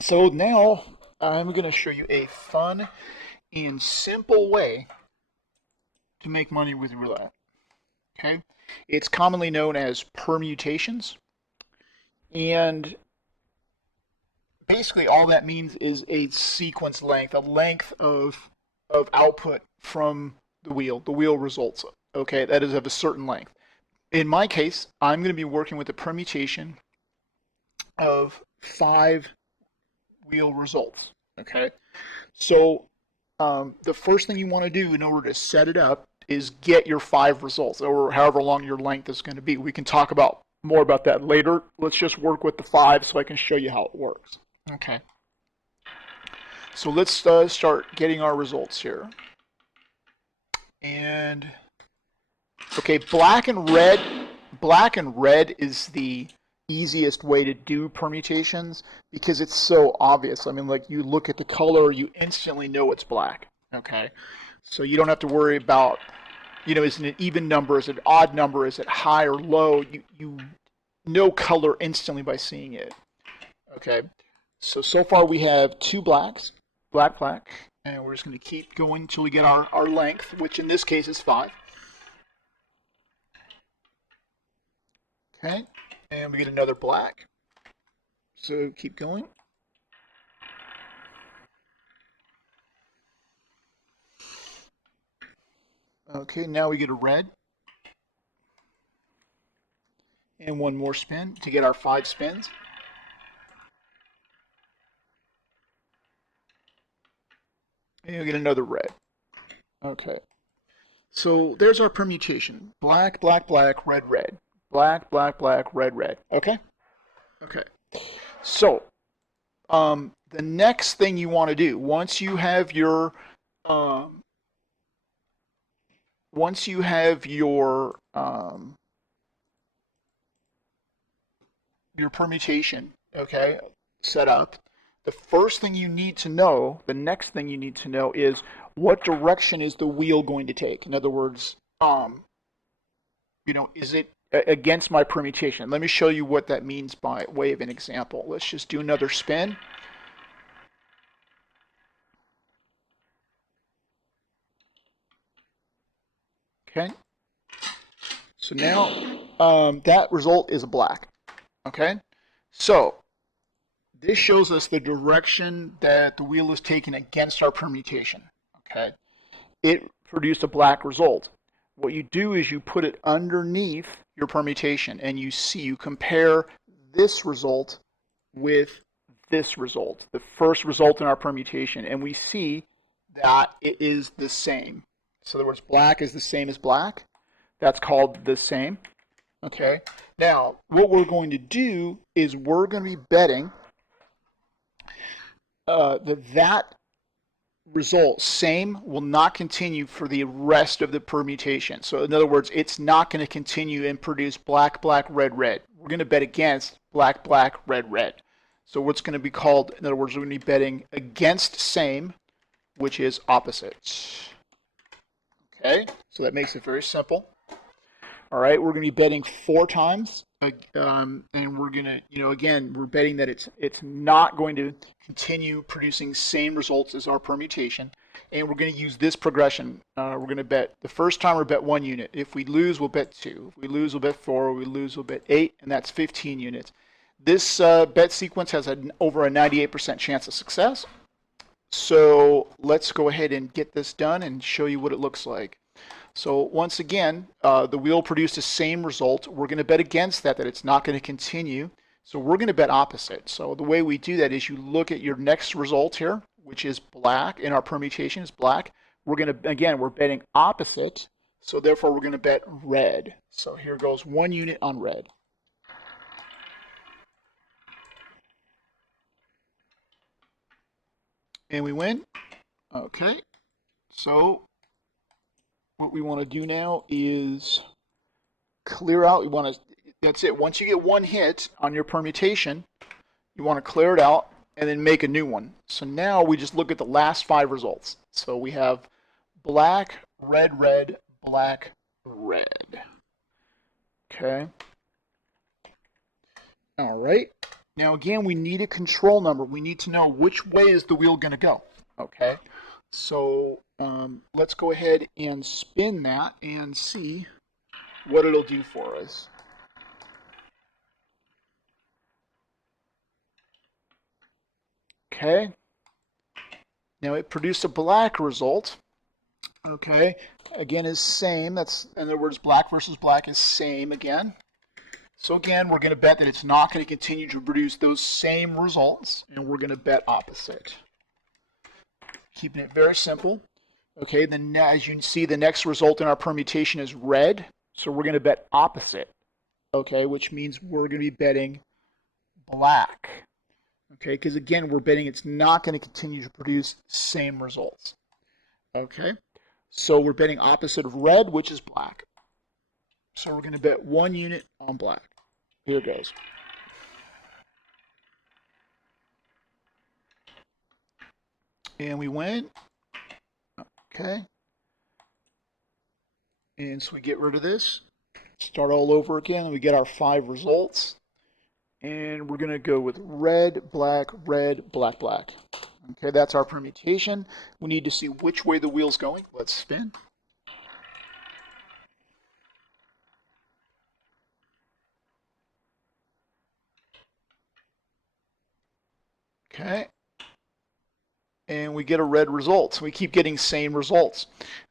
So now I'm going to show you a fun and simple way to make money with roulette. Okay, it's commonly known as permutations, and basically all that means is a sequence length, a length of output from the wheel results. Okay, that is of a certain length. In my case, I'm going to be working with a permutation of 5 wheel results. Okay, so the first thing you want to do in order to set it up is get your 5 results, or however long your length is going to be. We can talk about more about that later. Let's just work with the 5 so I can show you how it works. Okay. So let's start getting our results here. And okay, black and red is the easiest way to do permutations because it's so obvious. I mean, like you look at the color, you instantly know it's black. Okay, so you don't have to worry about, is it an even number, is it an odd number, is it high or low? You know color instantly by seeing it. Okay, so far we have 2 blacks, black, and we're just going to keep going until we get our length, which in this case is 5. Okay, and we get another black. So keep going. Okay, now we get a red. And one more spin to get our 5 spins. And we get another red. Okay. So there's our permutation. Black, black, red, red. Black, red, red. Okay? Okay. So, the next thing you want to do, once you have your permutation, okay, set up, the first thing you need to know, the next thing you need to know is what direction is the wheel going to take? In other words, is it against my permutation? Let me show you what that means by way of an example. Let's just do another spin. Okay. So now that result is black. Okay. So this shows us the direction that the wheel is taking against our permutation. Okay. It produced a black result. What you do is you put it underneath your permutation and you compare this result with this result, the first result in our permutation, and we see that it is the same. So in other words, black is the same as black. That's called the same. Okay. Now, what we're going to do is we're going to be betting that result, same, will not continue for the rest of the permutation. So in other words, it's not going to continue and produce black, red, red. We're going to bet against black, red, red. So what's going to be called, in other words, we're going to be betting against same, which is opposite. Okay, so that makes it very simple. All right, we're going to be betting 4 times, and we're going to, again, we're betting that it's not going to continue producing same results as our permutation, and we're going to use this progression. We're going to bet the first time we'll bet 1 unit. If we lose, we'll bet 2. If we lose, we'll bet 4. If we lose, we'll bet 8, and that's 15 units. This bet sequence has over a 98% chance of success. So let's go ahead and get this done and show you what it looks like. So once again, the wheel produced the same result. We're going to bet against that it's not going to continue. So we're going to bet opposite. So the way we do that is you look at your next result here, which is black, in our permutation is black. We're going to, again, we're betting opposite. So therefore we're going to bet red. So here goes 1 unit on red. And we win. Okay. So what we want to do now is clear out. That's it. Once you get 1 hit on your permutation, you want to clear it out and then make a new one. So now we just look at the last 5 results. So we have black, red, red, black, red. Okay. All right. Now again, we need a control number. We need to know which way is the wheel going to go. Okay. So let's go ahead and spin that and see what it'll do for us. Okay. Now it produced a black result. Okay. Again, is same. That's, in other words, black versus black is same again. So again, we're going to bet that it's not going to continue to produce those same results, and we're going to bet opposite. Keeping it very simple. Okay, then as you can see, the next result in our permutation is red, so we're going to bet opposite. Okay, which means we're going to be betting black. Okay, because again, we're betting it's not going to continue to produce same results. Okay, so we're betting opposite of red, which is black. So we're going to bet 1 unit on black. Here goes. And we win. Okay. And so we get rid of this. Start all over again, and we get our 5 results. And we're going to go with red, black, black. Okay, that's our permutation. We need to see which way the wheel's going. Let's spin. Okay. And we get a red result. So we keep getting same results.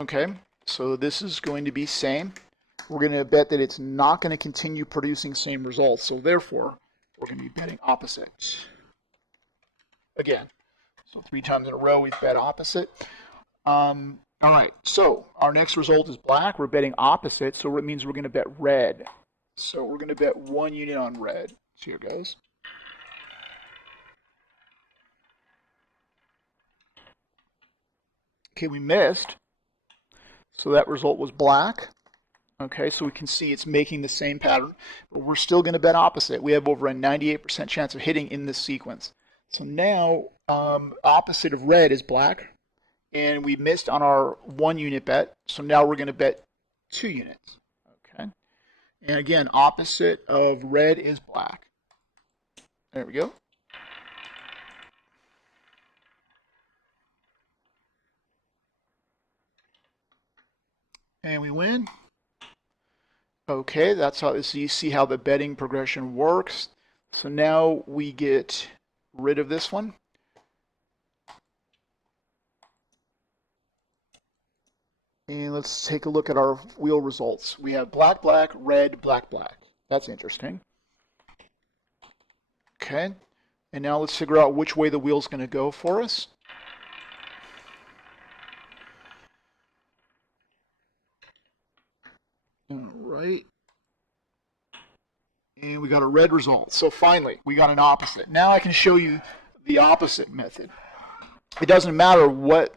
Okay, so this is going to be same. We're going to bet that it's not going to continue producing same results. So therefore, we're going to be betting opposite. Again, so 3 times in a row we've bet opposite. All right, so our next result is black. We're betting opposite, so it means we're going to bet red. So we're going to bet 1 unit on red. So here goes. Okay, we missed. So that result was black. Okay, so we can see it's making the same pattern, but we're still going to bet opposite. We have over a 98% chance of hitting in this sequence. So now, opposite of red is black, and we missed on our 1 unit bet, so now we're going to bet 2 units. Okay, and again, opposite of red is black. There we go. And we win. Okay, that's how, so you see how the betting progression works. So now we get rid of this one. And let's take a look at our wheel results. We have black, black, red, black, black. That's interesting. Okay, and now let's figure out which way the wheel's going to go for us. All right. And we got a red result. So finally, we got an opposite. Now I can show you the opposite method. It doesn't matter what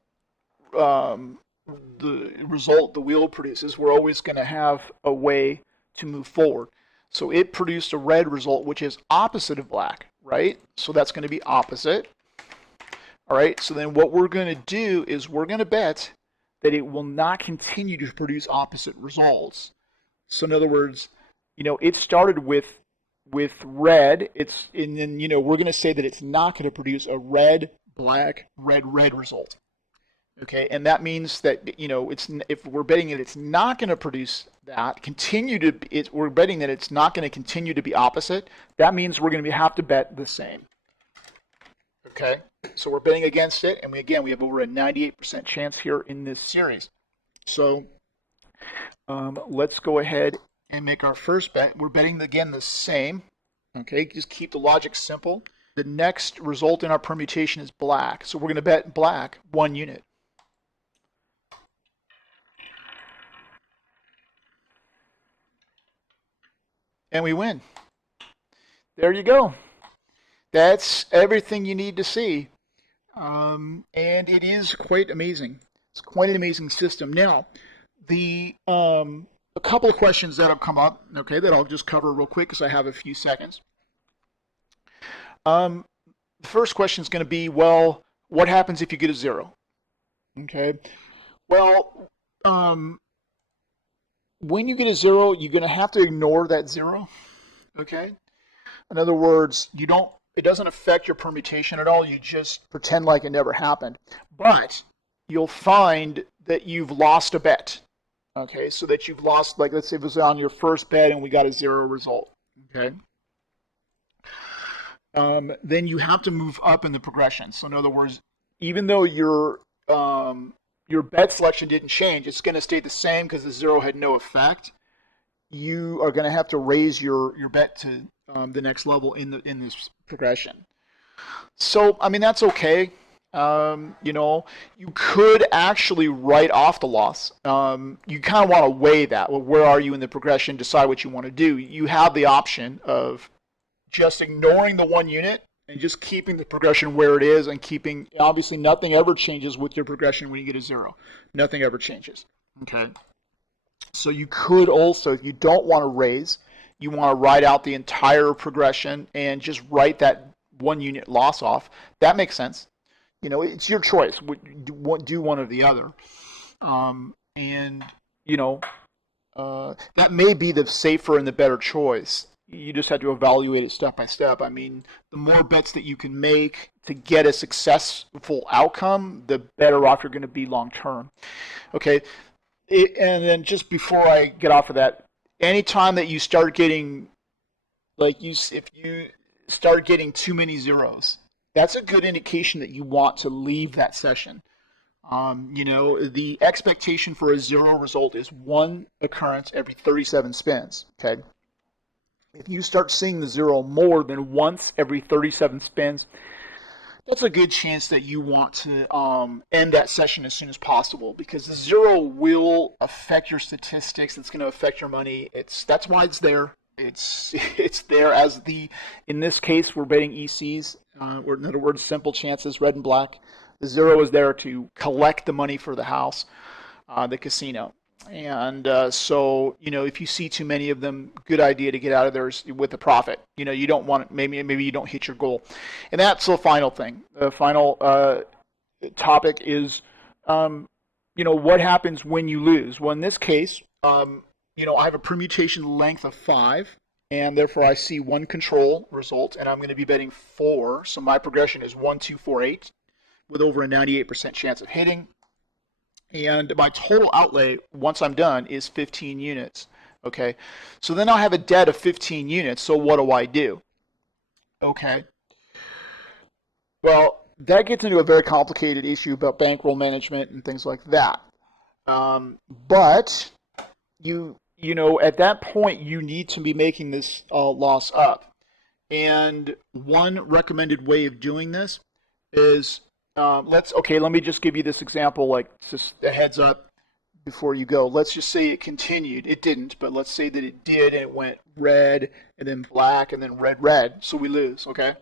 the result the wheel produces. We're always going to have a way to move forward. So it produced a red result, which is opposite of black, right? So that's going to be opposite. All right, so then what we're going to do is we're going to bet that it will not continue to produce opposite results. So in other words, you know, it started with red. And then, you know, we're going to say that it's not going to produce a red, black, red result. Okay, and that means that, you know, if we're betting that it's not going to produce that, we're betting that it's not going to continue to be opposite. That means we're going to have to bet the same. Okay, so we're betting against it, and we have over a 98% chance here in this series. So let's go ahead and make our first bet. We're betting again the same. Okay, just keep the logic simple. The next result in our permutation is black, so we're going to bet black 1 unit. And we win. There you go. That's everything you need to see. And it is quite amazing. It's quite an amazing system. Now, a couple of questions that have come up, okay, that I'll just cover real quick because I have a few seconds. The first question is going to be, well, what happens if you get a 0? Okay. Well, when you get a zero, you're going to have to ignore that zero. Okay. In other words, it doesn't affect your permutation at all. You just pretend like it never happened. But you'll find that you've lost a bet. Okay, so that you've lost, like let's say it was on your first bet and we got a zero result. Okay. Then you have to move up in the progression. So in other words, even though your bet selection didn't change, it's going to stay the same because the zero had no effect. You are going to have to raise your bet to the next level in this progression. So I mean that's okay. You could actually write off the loss. You kind of want to weigh that. Well, where are you in the progression? Decide what you want to do. You have the option of just ignoring the 1 unit and just keeping the progression where it is and keeping, obviously nothing ever changes with your progression when you get a zero. Nothing ever changes. Okay. So you could also, if you don't want to raise, you want to write out the entire progression and just write that 1 unit loss off. That makes sense. It's your choice. Do one or the other. And that may be the safer and the better choice. You just have to evaluate it step by step. I mean, the more bets that you can make to get a successful outcome, the better off you're going to be long term. Okay, and then just before I get off of that, anytime that you start getting, if you start getting too many zeros, that's a good indication that you want to leave that session. The expectation for a zero result is 1 occurrence every 37 spins. Okay. If you start seeing the zero more than once every 37 spins, that's a good chance that you want to end that session as soon as possible because the zero will affect your statistics. It's going to affect your money. That's why it's there. It's there as in this case, we're betting ECs, or in other words, simple chances, red and black. The zero is there to collect the money for the house, the casino. And so, if you see too many of them, good idea to get out of there with a profit. You don't want, maybe you don't hit your goal. And that's the final thing. The final topic is, what happens when you lose? Well, in this case, I have a permutation length of 5, and therefore I see 1 control result, and I'm going to be betting 4. So my progression is 1, 2, 4, 8, with over a 98% chance of hitting. And my total outlay, once I'm done, is 15 units. Okay, so then I have a debt of 15 units, so what do? Okay, well, that gets into a very complicated issue about bankroll management and things like that. But at that point, you need to be making this loss up. And one recommended way of doing this is, let me just give you this example, like just a heads up before you go. Let's just say it continued. It didn't, but let's say that it did, and it went red, and then black, and then red, red. So we lose, okay?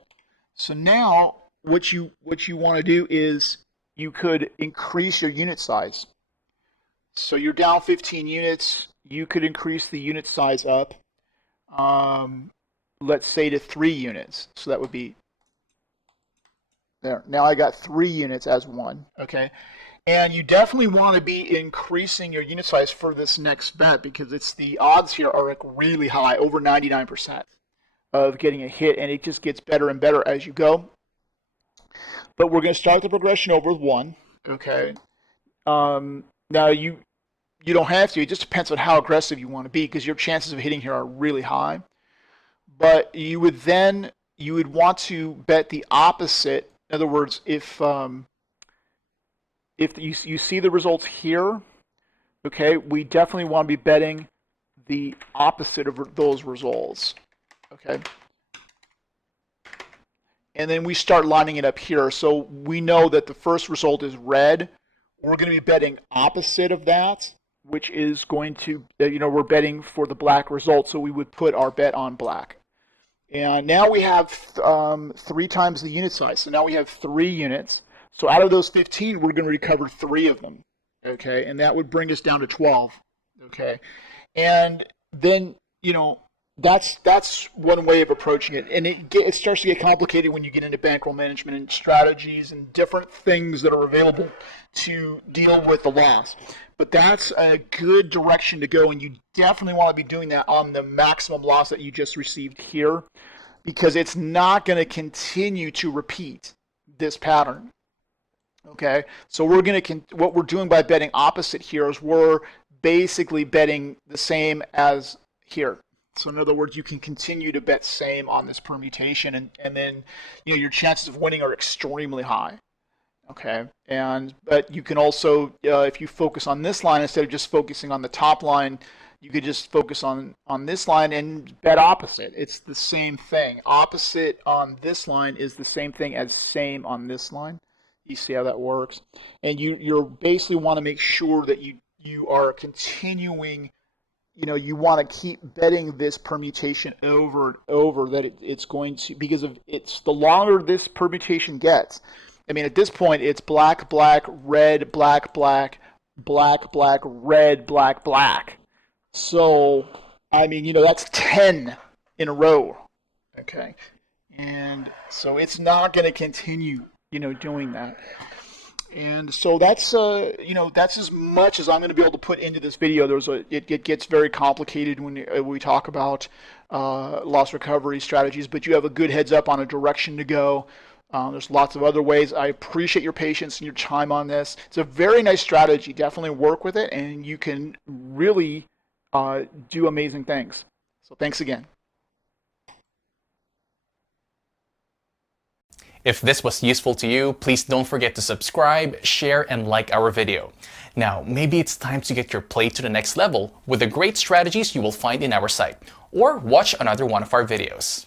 So now what you want to do is you could increase your unit size. So you're down 15 units. You could increase the unit size up, let's say to 3 units. So that would be there. Now I got 3 units as 1, okay? And you definitely want to be increasing your unit size for this next bet because the odds here are like really high, over 99% of getting a hit, and it just gets better and better as you go. But we're going to start the progression over with 1, okay? Now you don't have to. It just depends on how aggressive you want to be because your chances of hitting here are really high. But you would want to bet the opposite. In other words, if you see the results here, okay, we definitely want to be betting the opposite of those results, okay? And then we start lining it up here. So we know that the first result is red. We're going to be betting opposite of that, which is going to, we're betting for the black result, so we would put our bet on black. And now we have 3 times the unit size. So now we have 3 units. So out of those 15, we're going to recover 3 of them, okay? And that would bring us down to 12, okay? And then, That's one way of approaching it, and it starts to get complicated when you get into bankroll management and strategies and different things that are available to deal with the loss. But that's a good direction to go, and you definitely want to be doing that on the maximum loss that you just received here, because it's not going to continue to repeat this pattern. Okay, so what we're doing by betting opposite here is we're basically betting the same as here. So in other words, you can continue to bet same on this permutation, and then your chances of winning are extremely high. Okay, but you can also, if you focus on this line instead of just focusing on the top line, you could just focus on this line and bet opposite. It's the same thing. Opposite on this line is the same thing as same on this line. You see how that works? And you basically want to make sure that you are continuing. You want to keep betting this permutation over and over, that it's going to, because of the longer this permutation gets. I mean, at this point, it's black, black, red, black, black, black, black, red, black, black. So, I mean, that's 10 in a row. Okay. And so it's not going to continue, doing that. And so that's that's as much as I'm going to be able to put into this video. It gets very complicated when we talk about loss recovery strategies, but you have a good heads up on a direction to go. There's lots of other ways. I appreciate your patience and your time on this. It's a very nice strategy. Definitely work with it, and you can really do amazing things. So thanks again. If this was useful to you, please don't forget to subscribe, share, and like our video. Now, maybe it's time to get your play to the next level with the great strategies you will find in our site, or watch another one of our videos.